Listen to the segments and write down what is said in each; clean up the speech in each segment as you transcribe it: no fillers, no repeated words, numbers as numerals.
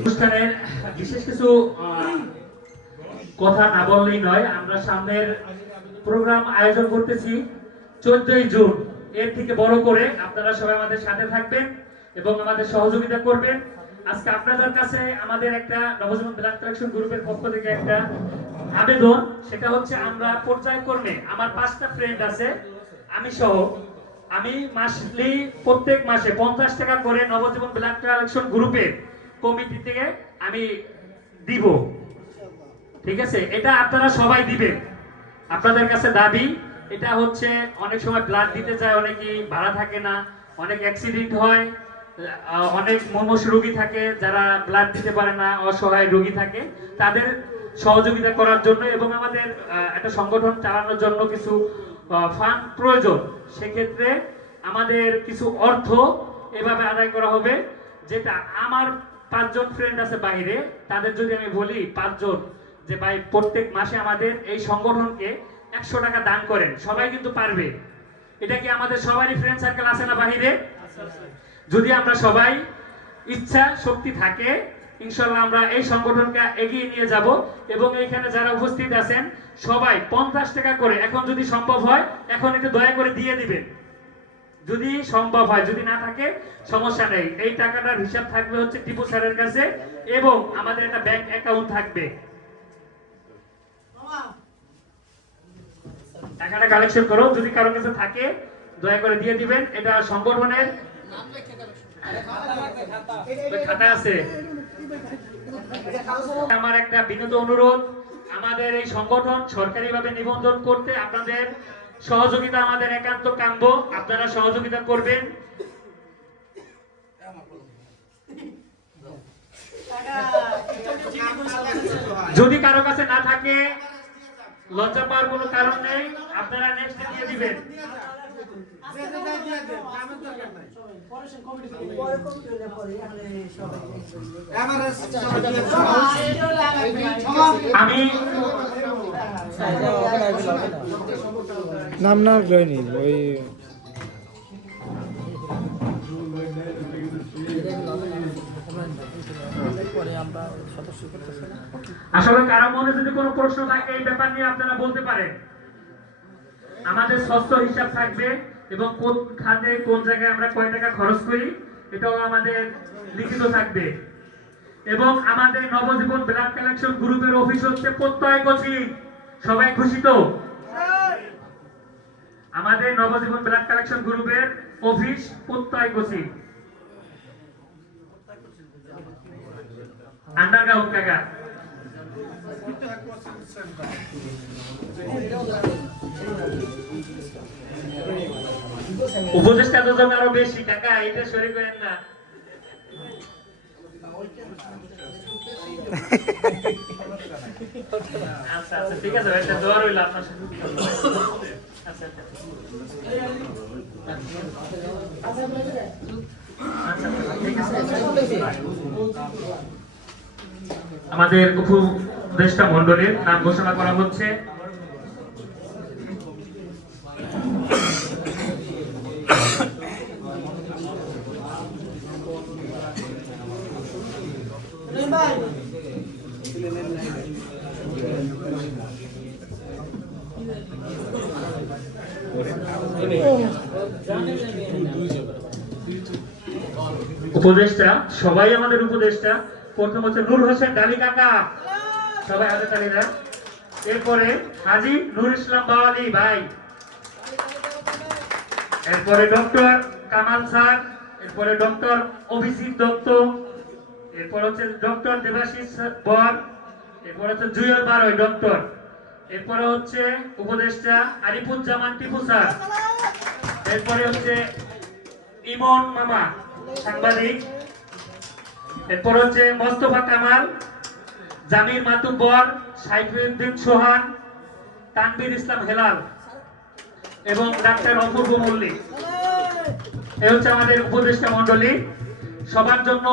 অনুষ্ঠানের বিশেষ কিছু কথা না বললেই নয়। আমরা সামনের প্রোগ্রাম আয়োজন করতেছি 14ই জুন। এর থেকে বড় করে আপনারা সবাই আমাদের সাথে থাকবেন এবং আমাদের সহযোগিতা করবেন। আজকে আপনাদের কাছে আমাদের একটা নবজীবন ব্লাড কালেকশন গ্রুপের পক্ষ থেকে একটা আবেদন, সেটা হচ্ছে আমরা পর্যায়ক্রমে আমার 5টা ফ্রেন্ড আছে, আমি সহ, আমি মাসলি প্রত্যেক মাসে 50 টাকা করে নবজীবন ব্লাড কালেকশন গ্রুপের কমিটি থেকে আমি দিব। ঠিক আছে, এটা আপনারা সবাই দিবেন, আপনাদের কাছে দাবি। এটা হচ্ছে অনেক সময় ব্লাড দিতে যায়, অনেকেই ভাড়া থাকে না, অনেক অ্যাক্সিডেন্ট হয়, অনেক মুমূর্ষ রোগী থাকে যারা ব্লাড দিতে পারে না, অসহায় রোগী থাকে, তাদের সহযোগিতা করার জন্য এবং আমাদের একটা সংগঠন চালানোর জন্য কিছু ফান্ড প্রয়োজন। সেক্ষেত্রে আমাদের কিছু অর্থ এভাবে আদায় করা হবে, যেটা আমার 5 জন ফ্রেন্ড আছে বাইরে, তাদের যদি আমি বলি 5 জন যে ভাই প্রত্যেক মাসে আমাদের এই সংগঠনকে 100 টাকা দান করেন, সবাই কিন্তু পারবে। এটা কি আমাদের সবারই ফ্রেন্ড সার্কেল আছে না বাহিরে? যদি আমরা সবাই ইচ্ছা শক্তি থাকে, ইনশাআল্লাহ আমরা এই সংগঠনকে এগিয়ে নিয়ে যাব। এবং এখানে যারা উপস্থিত আছেন সবাই 50 টাকা করে, এখন যদি সম্ভব হয় এখন একটু দয়া করে দিয়ে দিবেন, যদি সম্ভব হয়। যদি না থাকে সমস্যা নেই, এই টাকাটার হিসাব থাকবে হচ্ছে টিপু স্যারের কাছে এবং আমাদের একটা ব্যাংক অ্যাকাউন্ট থাকবে। টাকাটা কালেকশন করো, যদি কারো কাছে থাকে দয়া করে দিয়ে দিবেন। এটা সংগঠনের খাতা আছে। আমার একটা বিনীত অনুরোধ, আমাদের এই সংগঠন সরকারিভাবে নিবন্ধন করতে আপনাদের সহযোগিতা আমাদের একান্ত কাম্য, আপনারা সহযোগিতা করবেন। যদি কারো কাছে না থাকে লজ্জা পাওয়ার কোনো কারণ নেই, আপনারা নেক্সট দিয়ে দিবেন। আমি নাম না লয়নি ওই আসলে কারো মনে যদি কোনো প্রশ্ন থাকে এই ব্যাপার নিয়ে আপনারা বলতে পারেন। আমাদের স্বচ্ছ হিসাব থাকবে এবং কোন খাতে কোন জায়গায় আমরা কয় টাকা খরচ করি এটাও আমাদের লিখিত থাকবে। এবং আমাদের নবজীবন ব্লাড কালেকশন গ্রুপের অফিস হচ্ছে প্রত্যয়গোছি। সবাই খুশি তো? আমাদের নবজীবন ব্লাড কালেকশন গ্রুপের অফিস প্রত্যয়গোছি, আন্ডারগ্রাউন্ড কাকা। উপদেষ্টা তো আরো বেশি কাকা, এটা সরি করেন না। আচ্ছা আচ্ছা ঠিক আছে, একটা দোয়া রইল আপনার সাথে। আচ্ছা আচ্ছা ঠিক আছে। আমাদের উপদেষ্টা মণ্ডলীর নাম ঘোষণা করা হচ্ছে। উপদেষ্টা সবাই আমাদের উপদেষ্টা। প্রথম হচ্ছে নূর হোসেন ডালি কাকা, সবাই হাতে তালি দেন। এরপরে হাজী নূর ইসলাম বাওয়ালি ভাই, এরপরে ডক্টর কামাল স্যার, এরপরে ডক্টর অভিজিৎ দত্ত, এরপর হচ্ছে ডক্টর দেবাশিস বর, এরপর হচ্ছে জুয়েল বারোই ডক্টর, এরপরে হচ্ছে উপদেষ্টা আরিফুজ্জামান টিপু স্যার, এরপরে হচ্ছে ইমন মামা সাংবাদিক, এরপর হচ্ছে মোস্তফা কামাল, জামির মাতুব্বর, সাইফুদ্দিন সোহান, তানভীর ইসলাম হেলাল, এবং ডাক্তার অপূর্ব মল্লিক। এ হচ্ছে আমাদের উপদেষ্টা মণ্ডলী। সবার জন্য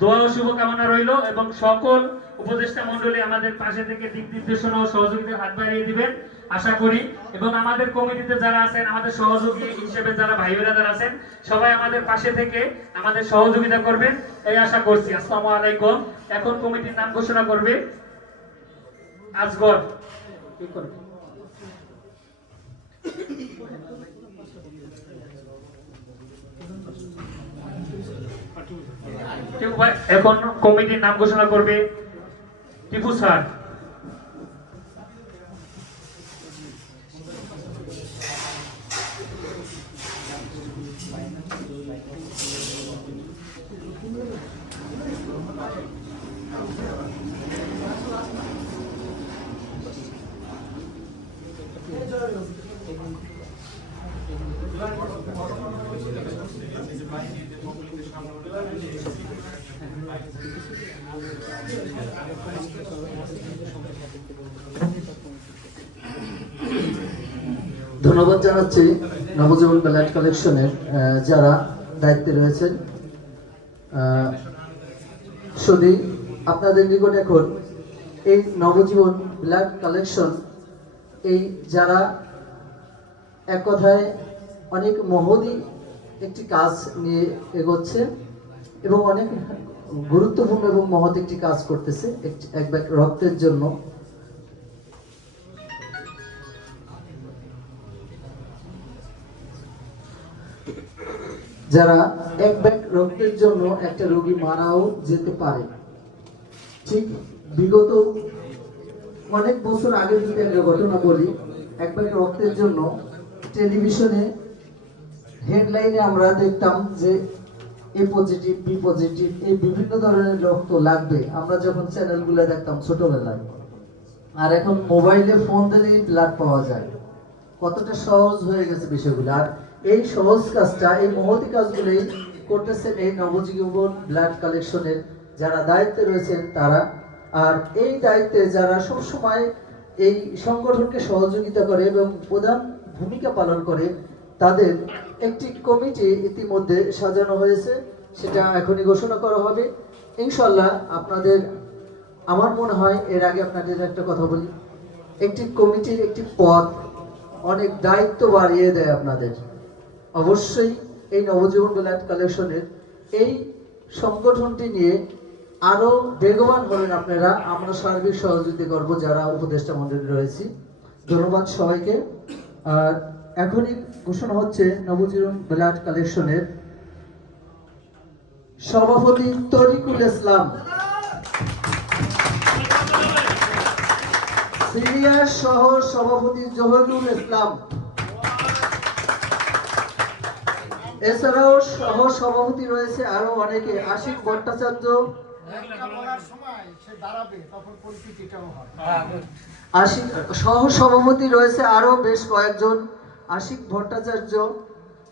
দোয়া ও শুভকামনা রইল এবং সকল উপদেষ্টা মণ্ডলী আমাদের পাশে থেকে দিক নির্দেশনা ও সহযোগিতার হাত বাড়িয়ে দিবেন আশা করি। এবং আমাদের কমিটিতে যারা আছেন, আমাদের সহযোগী হিসেবে যারা ভাই বোনেরা আছেন, সবাই আমাদের পাশে থেকে আমাদের সহযোগিতা করবেন এই আশা করছি। আসসালামু আলাইকুম। এখন কমিটির নাম ঘোষণা করবে আজগর। কি করবে? এখন কমিটির নাম ঘোষণা করবে টিপু স্যার। ধন্যবাদ জানাচ্ছি নবজীবন ব্লাড কালেকশনের যারা দায়িত্বে রয়েছেন। শুধু আপনাদের নিকট এখন এই নবজীবন ব্লাড কালেকশন এই যারা এক কথায় অনেক মহৎই একটি কাজ নিয়ে এগোচ্ছে এবং অনেক গুরুত্বপূর্ণ এবং মহৎ একটি কাজ করতেছে এক ব্যাগ রক্তের জন্য। যারা এক ব্যাগ রক্তের জন্য একটা রোগী মারাও যেতে পারে। ঠিক বিগত অনেক বছর আগে যদি একটা ঘটনা বলি, এক ব্যাগ রক্তের জন্য টেলিভিশনে হেডলাইনে আমরা দেখতাম যে এ পজিটিভ, বি পজিটিভ, এই বিভিন্ন ধরনের রক্ত লাগবে। আমরা যখন চ্যানেলগুলো দেখতাম ছোটবেলায়, আর এখন মোবাইলে ফোন দিলেই ব্লাড পাওয়া যায়। কতটা সহজ হয়ে গেছে বিষয়গুলো। আর এই সহজ কাজটা, এই মহতি কাজগুলোই করতেছেন এই নবজীবন ব্লাড কালেকশনের যারা দায়িত্বে রয়েছেন তারা। আর এই দায়িত্বে যারা সবসময় এই সংগঠনকে সহযোগিতা করে এবং প্রধান ভূমিকা পালন করে, তাদের একটি কমিটি ইতিমধ্যে সাজানো হয়েছে, সেটা এখনই ঘোষণা করা হবে ইনশাল্লাহ। আপনাদের, আমার মনে হয় এর আগে আপনাদের একটা কথা বলি, একটি কমিটির একটি পদ অনেক দায়িত্ব বাড়িয়ে দেয় আপনাদের। অবশ্যই এই নবজীবন ব্লাড কালেকশনের এই সংগঠনটি নিয়ে আরো বেগবান হবেন আপনারা। আমরা সার্বিক সহযোগিতা করব যারা উপদেষ্টা মণ্ডলী রয়েছি। ধন্যবাদ সবাইকে। আর এখনই ঘোষণা হচ্ছে নবজীবন ব্লাড কালেকশনের সভাপতি তরিকুল ইসলাম, সিনিয়র সহ সভাপতি জহিরুল ইসলাম, এছাড়াও সহ সভাপতি রয়েছে আরো অনেকে, আশিক ভট্টাচার্য, আশিক সহ সভাপতি রয়েছে আরো বেশ কয়েকজন, আশিক ভট্টাচার্য,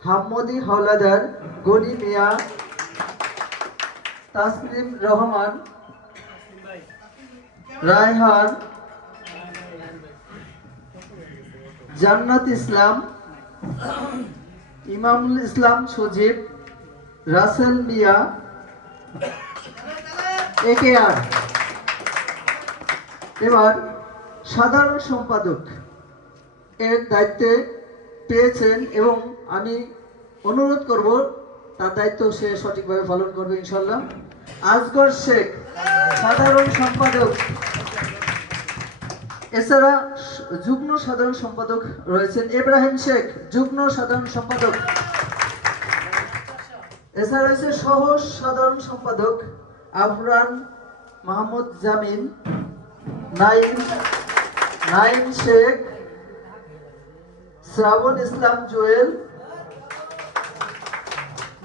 হাম্মদি হাওলাদার, গনি মিয়া, তাসলিম রহমান, রায়হান, জান্নাত ইসলাম, ইমামুল ইসলাম সজীব, রাসেল মিয়া, একেআর। এবার সাধারণ সম্পাদক এর দায়িত্বে পেয়েছেন এবং আমি অনুরোধ করব তার দায়িত্ব সে সঠিকভাবে পালন করবে ইনশাল্লাহ। আজগর শেখ সাধারণ সম্পাদক, এছাড়া যুগ্ম সাধারণ সম্পাদক রয়েছেন ইব্রাহিম শেখ, যুগ্ম সাধারণ সম্পাদক। এছাড়া রয়েছে সহ সাধারণ সম্পাদক আফরান মাহমুদ জামিন, নাইম শেখ, শ্রাবণ ইসলাম জুয়েল,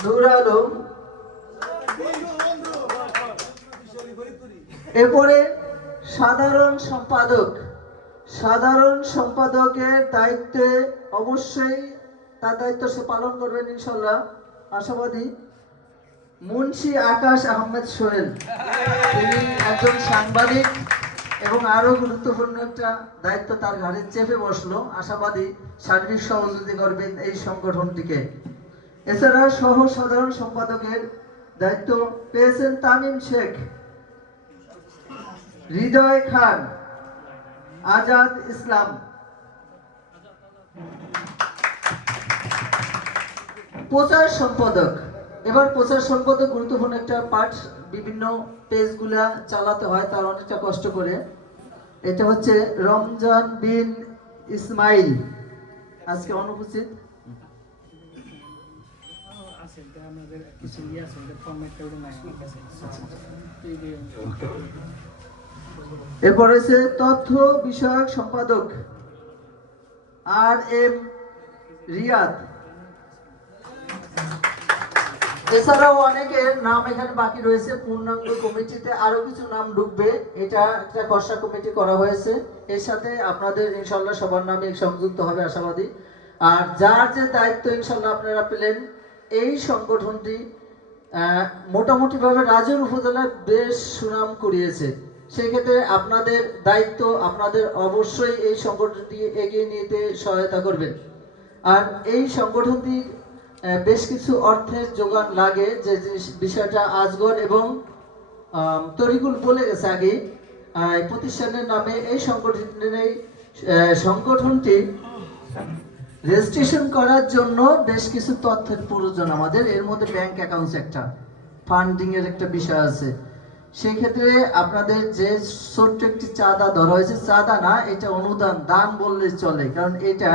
নূর আলম। এরপরে সাধারণ সম্পাদকের দায়িত্বে অবশ্যই তার দায়িত্ব সে পালন করবেন ইনশাল্লাহ আশাবাদী। মুন্সি আকাশ আহমেদ সোহেল, তিনি একজন সাংবাদিক এবং আরো গুরুত্বপূর্ণ একটা দায়িত্ব তার ঘাড়ে চেপে বসলো, আশাবাদী সার্বিক সহযোগিতা করবেন এই সংগঠনটিকে। এছাড়া সহ সাধারণ সম্পাদকের দায়িত্ব পেয়েছেন তামিম শেখ, হৃদয় খান, আজাদ ইসলাম। প্রচার সম্পাদক, এবার প্রচার সম্পাদক গুরুত্বপূর্ণ একটা পার্ট, বিভিন্ন পেজগুলা চালাতে হয় তার অনেকটা কষ্ট করে। এটা হচ্ছে রমজান বিন ইসমাইল, আজকে অনুপস্থিত। এরপর হচ্ছে তথ্য বিষয়ক সম্পাদক আর এম রিয়াদ। এছাড়াও অনেকের নাম এখানে বাকি রয়েছে, পূর্ণাঙ্গ কমিটিতে আরো কিছু নাম ঢুকবে, এটা একটা খসড়া কমিটি করা হয়েছে। এর সাথে আপনাদের ইনশাল্লাহ সবার নামে সংযুক্ত হবে আশাবাদী। আর যার যে দায়িত্ব ইনশাল্লাহ আপনারা পেলেন, এই সংগঠনটি মোটামুটি ভাবে রাজুর উপজেলায় বেশ সুনাম কুড়িয়েছে। সেক্ষেত্রে আপনাদের দায়িত্ব, আপনাদের অবশ্যই এই সংগঠনটি এগিয়ে নিতে সহায়তা করবেন। আর এই সংগঠনটি বেশ কিছু অর্থের যোগান লাগে, যে বিষয়টা আজগর এবং তরিকুল বলে গেছে আগে। প্রতিষ্ঠানের নামে এই সংগঠনটি রেজিস্ট্রেশন করার জন্য বেশ কিছু তথ্যের প্রয়োজন আমাদের। এর মধ্যে ব্যাংক অ্যাকাউন্টস একটা, ফান্ডিং এর একটা বিষয় আছে। সেই ক্ষেত্রে আপনাদের যে ছোট্ট একটি চাঁদা ধরা হয়েছে, চাঁদা না, এটা অনুদান, দান বললে চলে, কারণ এটা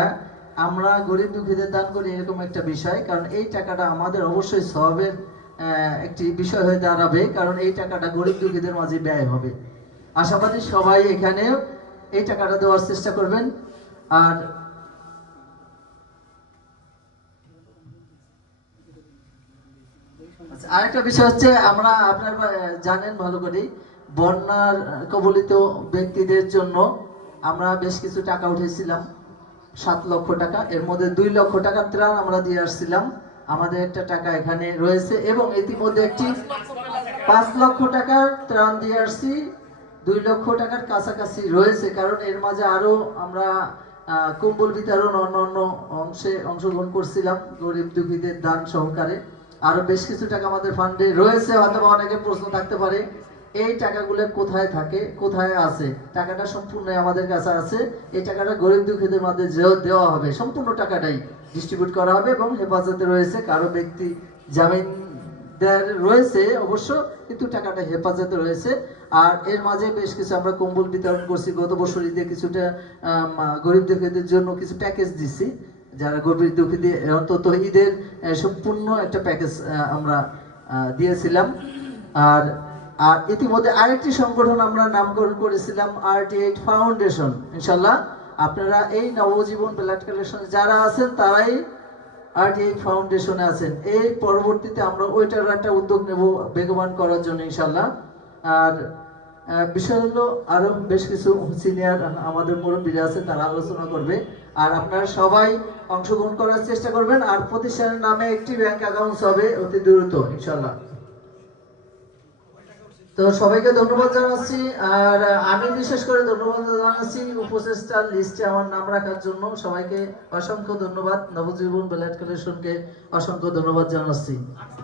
আমরা গরিব দুঃখীদের দান করি এরকম একটা বিষয়। কারণ এই টাকাটা আমাদের অবশ্যই সওয়াবের একটি বিষয় হয়ে দাঁড়াবে, কারণ এই টাকাটা গরিব দুঃখীদের মাঝে ব্যয় হবে। আশাবাদী সবাই এখানে এই টাকাটা দেওয়ার চেষ্টা করবেন। আর আরেকটা বিষয় হচ্ছে, আমরা আপনারা জানেন ভালো করে, বন্যার কবলিত ব্যক্তিদের জন্য আমরা বেশ কিছু টাকা উঠেছিলাম, 7 লক্ষ টাকা। এর মধ্যে 2 লক্ষ টাকার ত্রাণ আমরা দিয়ে আসছিলাম। আমাদের একটা টাকা এখানে রয়েছে এবং ইতিমধ্যে একটি 5 লক্ষ টাকার ত্রাণ দিয়ে আসছি, 2 লক্ষ টাকার কাছাকাছি রয়েছে। কারণ এর মাঝে আরো আমরা কম্বল বিতরণ অন্যান্য অংশে অংশগ্রহণ করছিলাম গরিব দুঃখীদের দান সহকারে। আরো বেশ কিছু টাকা আমাদের ফান্ডে রয়েছে। হয়তো অনেকের প্রশ্ন থাকতে পারে, এই টাকাগুলো কোথায় থাকে, কোথায় আছে? টাকাটা সম্পূর্ণ আমাদের কাছে আছে। এই টাকাটা গরিব দুঃখীদের মধ্যে দেওয়া হবে, সম্পূর্ণ টাকাটাই ডিস্ট্রিবিউট করা হবে এবং হেফাজতে রয়েছে। কারো ব্যক্তি জামিনদার রয়েছে অবশ্য, কিন্তু টাকাটা হেফাজতে রয়েছে। আর এর মাঝে বেশ কিছু আমরা কম্বল বিতরণ করছি। গত বছর ঈদে কিছুটা গরিব দুঃখীদের জন্য কিছু প্যাকেজ দিচ্ছি, যারা গরিব দুঃখীদের অন্তত ঈদের সম্পূর্ণ একটা প্যাকেজ আমরা দিয়েছিলাম। আর আর ইতিমধ্যে আরেকটি সংগঠন আমরা নামকরণ করেছিলাম, RT8 ফাউন্ডেশন। ইনশাল্লাহ আপনারা এই নবজীবন ব্লাড কালেকশন যারা আছেন তারাই RT8 ফাউন্ডেশনে আছেন। এই পরবর্তীতে আমরা ওইটার একটা উদ্যোগ নেব বেগবান করার জন্য ইনশাল্লাহ। আর বিষয় হলো আরো বেশ কিছু সিনিয়র আমাদের মুরব্বীরা আছে, তারা আলোচনা করবে। আর আপনারা সবাই অংশগ্রহণ করার চেষ্টা করবেন। আর প্রতিষ্ঠানের নামে একটি ব্যাংক অ্যাকাউন্ট হবে অতি দ্রুত ইনশাল্লাহ। তো সবাইকে ধন্যবাদ জানাচ্ছি। আর আমি বিশেষ করে ধন্যবাদ জানাচ্ছি উপদেষ্টার লিস্টে আমার নাম রাখার জন্য। সবাইকে অসংখ্য ধন্যবাদ। নবজীবন ব্লাড কালেকশনকে অসংখ্য ধন্যবাদ জানাচ্ছি।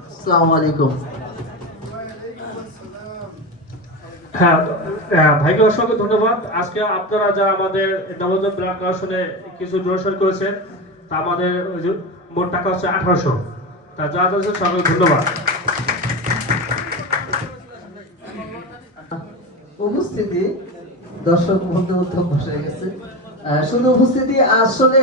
আসসালামু আলাইকুম। হ্যাঁ, ভাইকে অসংখ্য ধন্যবাদ। আজকে আপনারা যারা আমাদের নবজীবন ব্লাড কালেকশনে কিছু ডোনেশন করেছেন, তা আমাদের মোট টাকা হচ্ছে 1800। তা যারা করেছেন সবাইকে ধন্যবাদ। উপস্থিতি দর্শক বন্ধু বসে গেছে, শুধু উপস্থিতি। আসলে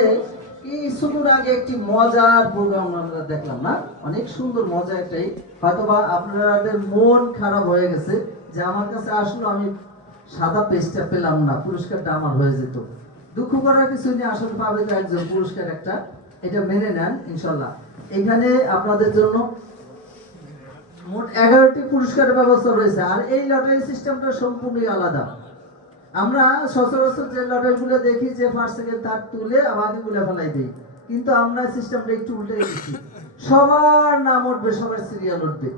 কিছুক্ষণ আগে একটি মজার প্রোগ্রাম আমরা দেখলাম না, অনেক সুন্দর মজা একটাই। হয়তোবা আপনাদের মন খারাপ হয়ে গেছে যে আমার কাছে আসলে আমি সাদা পেজটা পেলাম না, পুরস্কারটা আমার হয়ে যেত। দুঃখ করার কিছু নেই, আসলে পাবে তো একজন পুরস্কার একটা, এটা মেনে নেন ইনশাল্লাহ। এখানে আপনাদের জন্য মোট 11টি পুরস্কারের ব্যবস্থা রয়েছে। আর এই লটারি সিস্টেমটা সম্পূর্ণই আলাদা। আমরা সচরাচর যে লটারিগুলো দেখি যে ফার্স্ট সেকেন্ড থার্ড তুলে বাকিগুলো ফেলাই দিই, কিন্তু আমরা সিস্টেমটা একটু উল্টে দিচ্ছি। সবার নাম উঠবে, সবার সিরিয়াল উঠবে,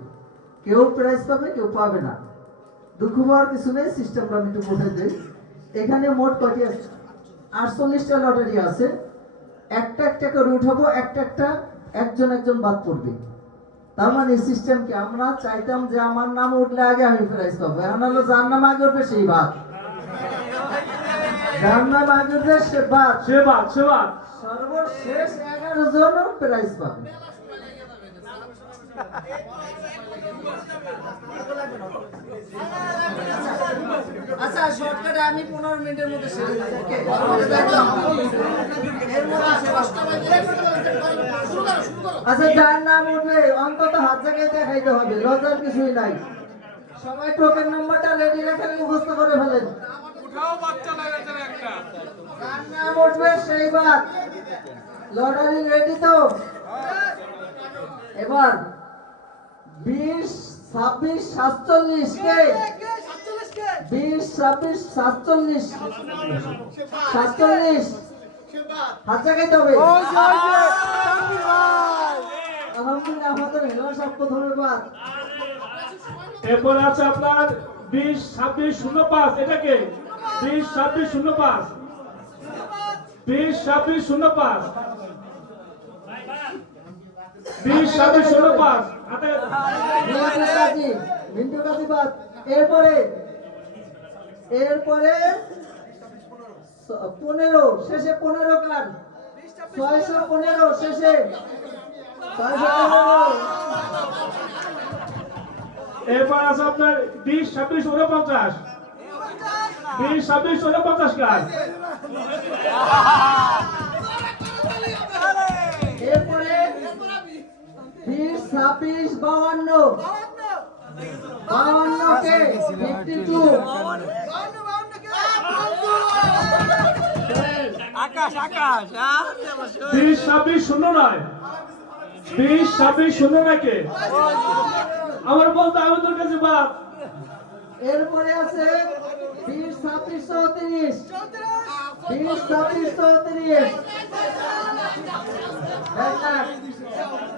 কেউ প্রাইজ পাবে কেউ পাবে না। দুঃখ পাওয়ার কিছু নেই, সিস্টেমটা আমি একটু বলে দিই। এখানে মোট কয়টি আছে? 48টা লটারি আছে। একটা একটা করে উঠাবো, একটা একটা একজন একজন বাদ পড়বে। তার মানে সিস্টেম কি, আমরা চাইতাম যে আমার নাম উঠলে আগে আমি প্রাইজ পাবো, এখন হলো যার নাম আগে উঠবে সেই বাদ, যার নাম আগে উঠবে সে বাদ, সর্বশেষ 11 জন প্রাইজ পাবে। আচ্ছা শর্টকাটে আমি 15 মিনিটের মধ্যে শেষ করে দেব। আচ্ছা যার নাম উঠবে অন্তত হাত জায়গায় দেখাইতে হবে, লজার কিছুই নাই। সবাই টোকেন নাম্বারটা রেডি রেখে মুখস্থ করে ফেলেন। যার নাম উঠবে সেই বাদ। লটারি রেডি তো? এবার 20, 26, 47 কে? 20, 26, 47, 47 হাত জাগাইতে হবে। আলহামদুলিল্লাহ আমাদের হেলার সব প্রথমে বাদ। এরপরে আছে আপনার 20, 26, 05, এটাকে 20, 26, 05, 20, 26, 05, 20, 26, 05 হাতে মিন্টু কাজী বাদ। এরপরে 15 শেষে 15 কান, 615 শেষে 615। এরপর আছে আপনার 20, 26, 49, 20, 26, 49 কার। এরপরে 20, 26, 52, 52 কে 52, আকাশ আকাশ 20, 26, 09, 20, 26, 09 কে আমার বলতে আমি তোর কাছে বাদ। এরপরে আছে 20, 26, 34, 20, 26, 34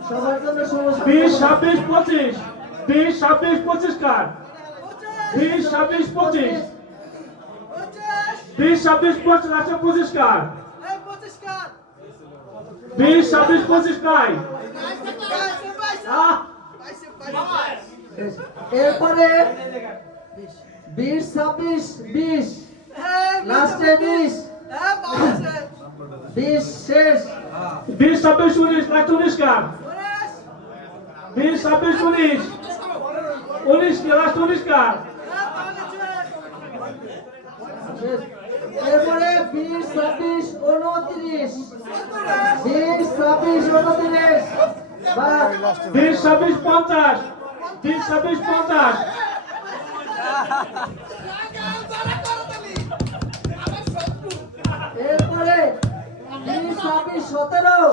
সবার জন্য 20, 26, 25, 20, 26, 25 কার। 20, 26, 25, 20, 26, 25 আছে 25 কার। 20, 26, 25 কাই। এরপরে 20, 26, 20 লাস্টে 20, 20 শেষ। 20, 26, 19 লাস্ট 19 কার। 20, 26, 19, 19 কে লাস্ট 19 কার। এরপরে 20, 26, 29, 20, 26, 29 বাদ। 20, 26, 50, 20, 26, 50, এরপরে 20, 26, 17,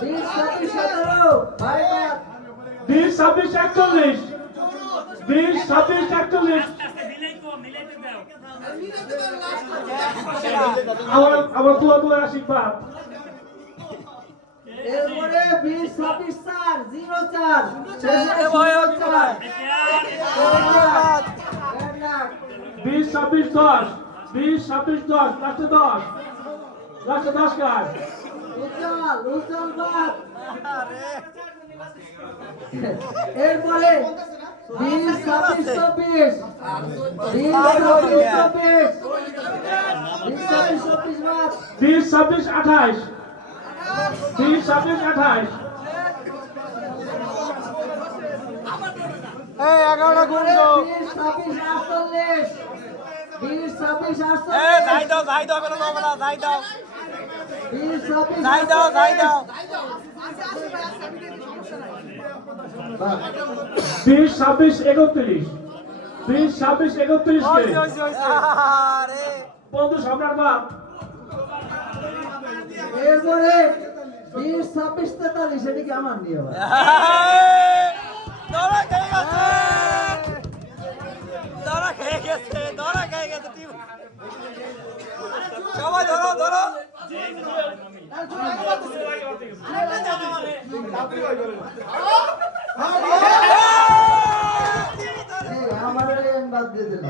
20, 26, 17 ভাই বাদ। 20, 26, 41, 20, 26, 41 আমার দুয়া দুয়া আশীর্বাদ। এরপরে 20, 26, 4, 04 শেষে 04 20, 26, 10, 20, 26, 10 লাস্টে 10, লাস্টে 10 কার। উজ্জ্বল বাদ। এরপরে 20, 26, 24, 20, 26, 24 20, 26, 24 বাদ। 20, 26, 28, 20, 26, 28, 11টা গুণ 20, 26, 48, 20, 26, 48 যাই দাও কোনো নবে না যাই দাও 20, 26, যাই দাও 20, 26, 31, 20, 26, 31 কে আরে বন্ধু সম্রাট বাপ। এরপরে 20, 26, 43 এটা কি আমার নিয়ম? ধরা খেয়ে গেছে ধরা খেয়ে গেছে টিম সবাই ধরো আমাদের বাদ দিয়ে দিল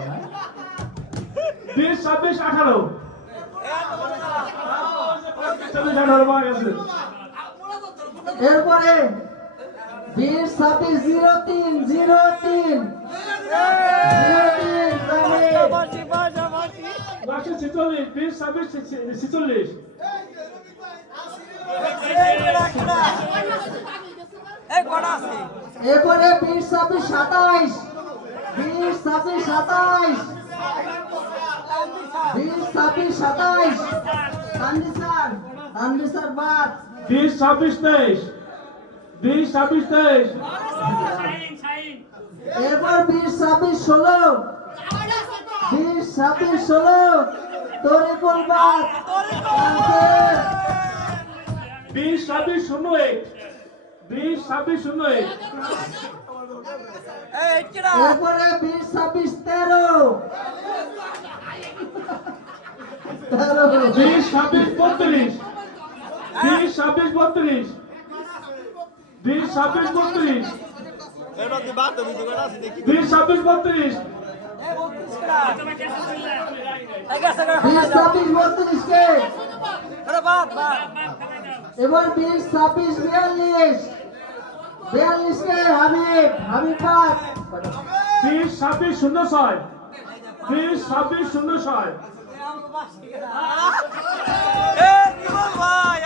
20, 26, 18 26, 18 পাওয়া গেছে। এরপরে 20, 26, 03, 03 মাটি বাজা মাটি লাস্টে 46, 20, 26, 46 এই কটা আছে এরপরে 20, 26, 27 20, 26, 27 20, 26, 27 তানভীর স্যার বাদ 20, 26, 23 20, 26, 23 এরপর 20, 26, 16 20, 26, 16 তরিকুল বাদ 20, 26, 01 20, 26, 01 এই কিরা এরপরে 20, 26, 13 20, 26, 32 20, 26, 32 20, 26, 32 এবার দি বাদ দিবি কটা আছে দেখি 20, 26, 32 এই 32 কিরা এই গাছ 20, 26, 32 কে আরে বাদ বাদ এবার 20, 26, 42 42 কে হাবিব বাদ 20, 26, 06 20, 26, 06 এই জীবন ভাই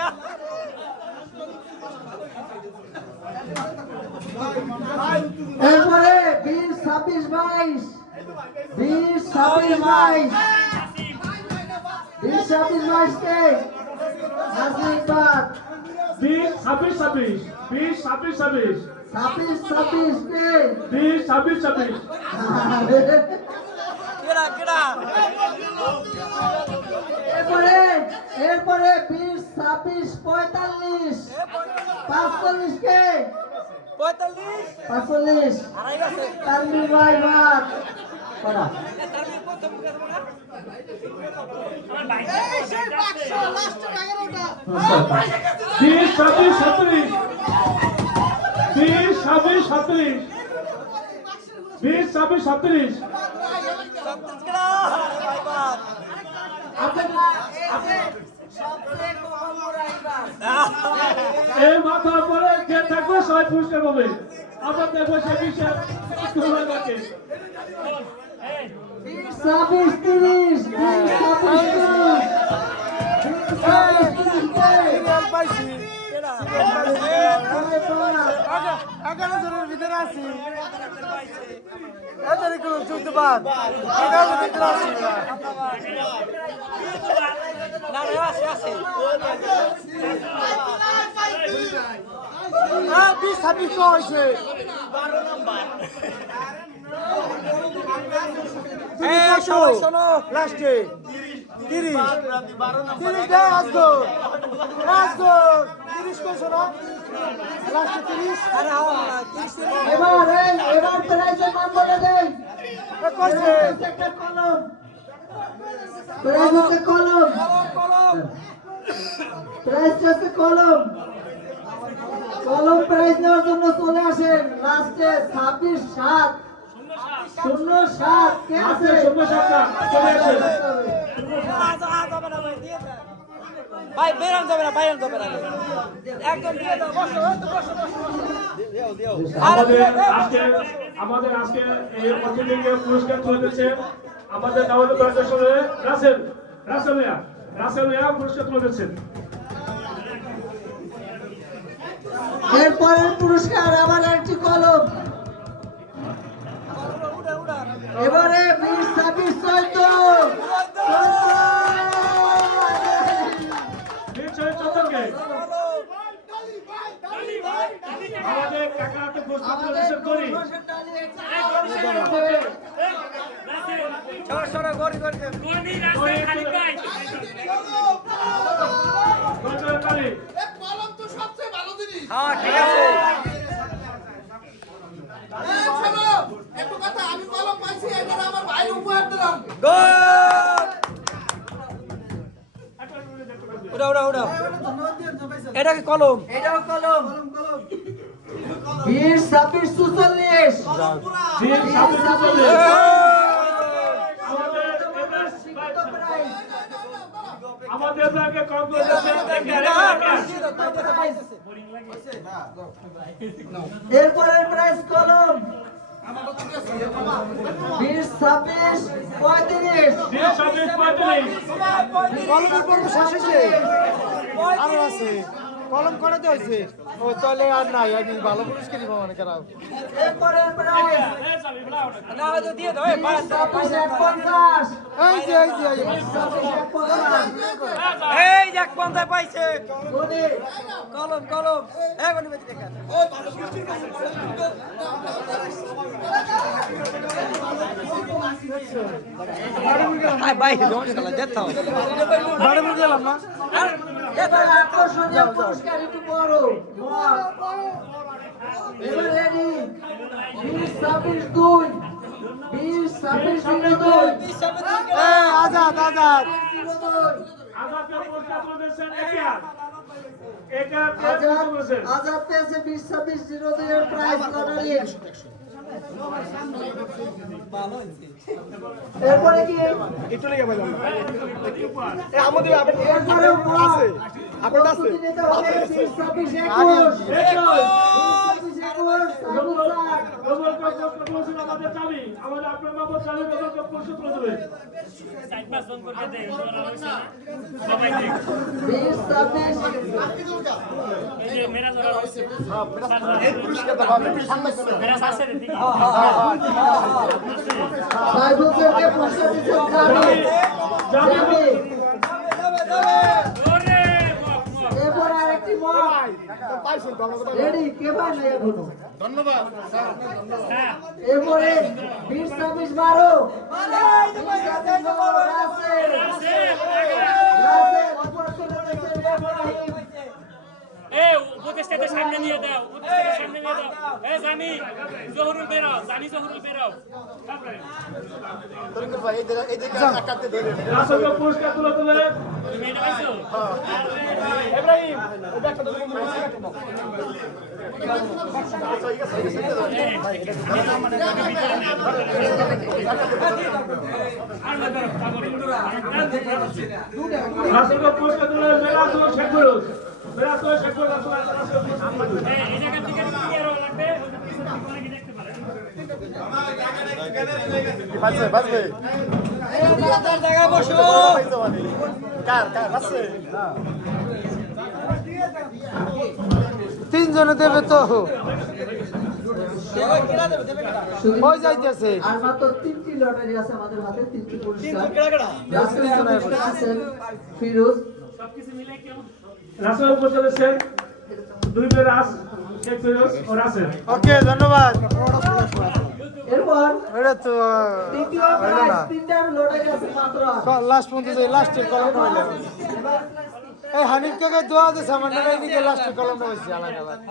এরপরে 20, 26, 22 20, 26, 22 20, 26, 22 কে হাবিব বাদ 20, 26, 26 20, 26, 26 26, 26 কে 20, 26, 26 কিরা কিরা এরপরে 20, 26, 45 45 কে 45 45 আড়াই গাছে তানভীর ভাই বাদ করা তার প্রথম মুখে দেব না 20, 26, 37 20, 26, 37 20, 26, 37 36 কিরা ভাই বাদ এই মাথার পরে যে থাকবে সবাই পুরস্কার পাবে আবার দেখবো সে বিষয়ে তোমরা থাকে 26, 30 পাইছি কিরা 11 জনের ভিতরে আছি এদের কোন চুক্তি বাদ 11 জনের ভিতরে আছি না রে আছে আছে আর 20 26 তো হইছে 12 নাম্বার এই শোনো লাস্টে 30 দে আসগো 30 কই শোনো লাস্টে 30 আরে হাওয়া 30 এবার প্রাইজের নাম বলে দেই কইছে একটা কলম প্রাইজ হচ্ছে কলম প্রাইজ হচ্ছে কলম প্রাইজ নেওয়ার জন্য চলে আসেন লাস্টে 26, 7 07 কে আছে 07টা চলে আসে ভাই বেরান যাবে না বাইরে যাবে না একদম দিয়ে দাও বসো আমাদের আজকে এই অতিথিকে পুরস্কার তুলে দিচ্ছে আমাদের দাওয়াত প্রশাসনে রাসেল মিয়া পুরস্কার তুলে দিচ্ছেন এরপরের পুরস্কার আবার একটি কলম এবারে 20, 26, 14 চন্দনকে আমাদের কাকাকে পুরস্কার তুলে দিচ্ছেন করি সরো গরি গরি কলম তো সবচেয়ে ভালো জিনিস। হ্যাঁ ঠিক আছে শোনো, একটু কথা, আমি কলম পাইছি, এবার আমার ভাই উপহার দিলাম। উড়া এটা কি কলম এটাও কলম 20, 26, 44 20, 26, 44 আমাদের ব্যাংকে কম করে এরপরের প্রাইস কলম 20, 26, 35 কলমের পর্ব শেষ হয়েছে আরো আছে কলম করাতে হয়েছে ও তাহলে আর নাই আমি ভালো পুরস্কারই পাবো না কেন এরপরের প্রাইস না হয়তো দিয়ে দাও এই 26, 51 এই যে 56, এই এক পঞ্চায় পাইছে 51 কলম কলম এই কোন বেশি দেখা আই ভাই জমশালা যেতে হবে বাড়ি মুড়ে গেলাম না এবার আকর্ষণীয় পুরস্কার একটু বড় এবার রেডি 20, 26, 2 20, 26, 02 আজাদ আজাদ আজাদকে পুরস্কার দিয়েছেন একা আজাদ পেয়েছে 20, 26, 02 এর প্রাইজ লটারি এরপরে কি একটু লেগে পাইলাম না আমাদের এরপরে আছে আপনার আছে প্রস্তুতি নিতে হবে 20, 26, 21 আমাদের চাবি আমাদের আপনার বাবুর চাবি পরিশোধ করে দেবে 20, 26, 21 এরপর আরেকটি মগ রেডি কে পায় না এখনো ধন্যবাদ এরপরে 20, 26, 12 উপদেষ্টাদের সামনে নিয়ে দাও উপদেষ্টাদের সামনে নিয়ে দাও এই জামি জহুরুল বেরাও জামি জহুরুল বেরাও রাসেলকে পুরস্কার তুলে তুলে তুমি এটা পাইছো ইব্রাহিম এটা একটা তুমি রাসেলকে পুরস্কার তুলে মেরাজুল শেখুরুল মেরাজুল শেখুরুল এই জায়গা থেকে ক্লিয়ার হওয়া লাগবে অনেকে দেখতে পারে জায়গায় বসো তিনজনে দেবে তো হয়ে যাইতেছে আর মাত্র 3টি লটারি আছে আমাদের হাতে 3টি পুরস্কার আছেন ফিরোজ সবকিছু মিলে কেমন রাসেল পুরস্কার দিয়েছেন দুই বেরাস শেখ ফিরোজ ও রাসেল ওকে ধন্যবাদ এরপর এটা তো তৃতীয় প্রাইজ 3টার লটারি আছে মাত্র লাস্ট পর্যন্ত যে লাস্টের কলমটা হইলো এই হানিফ কাকা দোয়া দিয়েছে আমার নামে এদিকে লাস্টের কলমটা হয়েছে আলাদা আলাদা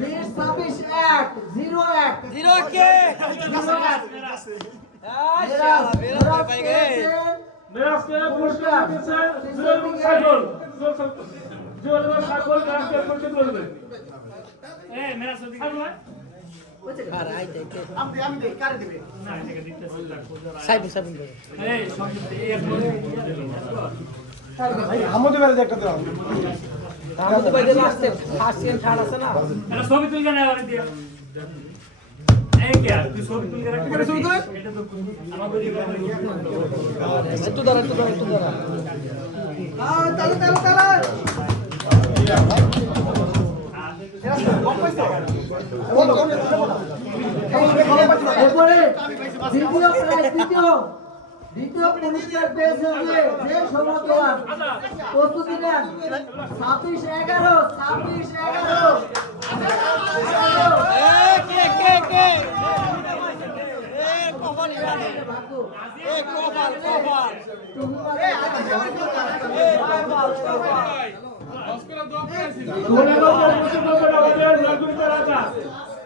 20, 26, 1 01 জিরো কে মেরাজকে পুরস্কার দিয়েছে জুয়েল সাইফুল জুয়েল সাইফুল মেরাজকে পুরস্কার তুলে দেবে এই মেরা সদি এই সংযুক্ত এই আমাদের বাড়িতে একটা দেওয়া আমাদের বাইরে লাস্টে ফার্স্ট সেকেন্ড থার্ড আছে না এটা ছবি তুলকে না আরে দিয়ে এই কি আর তুই ছবি তুলকে রাখ এটা ছবি তুলে এটা তো আমাদের একটু দাঁড়া এরপরে দ্বিতীয় পুরস্কার পেয়েছে যে সমতল প্রস্তুতি নেন 26, 11 কে কপাল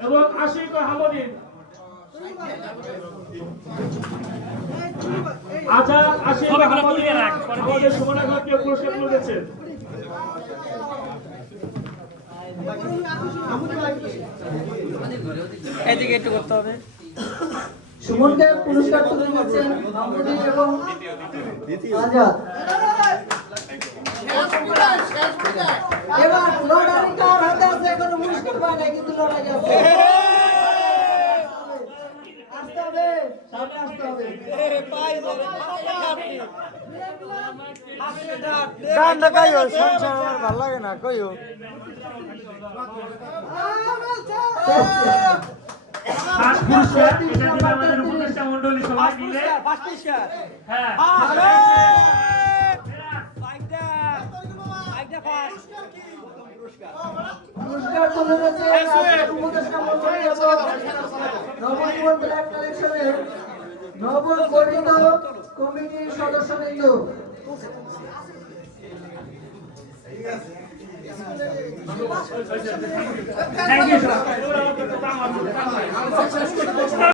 এবং আশিক হামদিন আজাদ আশিক হামদিন আমাদের সুমনাঘরকে পুরস্কার তুলে দিয়েছেন এদিকে একটু করতে হবে। সুমনকে পুরস্কার তুলে দিচ্ছেন মাহমুদি এবং আজাদ। শেষ বিদায়। এবার লটারি কার হাতে আছে এখনো পুরস্কার পায় নাই কিন্তু লড়াই আছে। আসতে হবে, সামনে আসতে হবে। গানটা গাইও, সংসার আমার ভালো লাগে না, কইও। ফার্স্ট পুরস্কার এটা দিবে আমাদের উপদেষ্টা মণ্ডলী সবাই মিলে। হ্যাঁ পুরস্কার তুলে দিচ্ছে উপদেষ্টা মণ্ডলী এবং নবজীবন ব্ল্যাক কালেকশনের নবগঠিত কমিটির সদস্যবৃন্দ। Thank you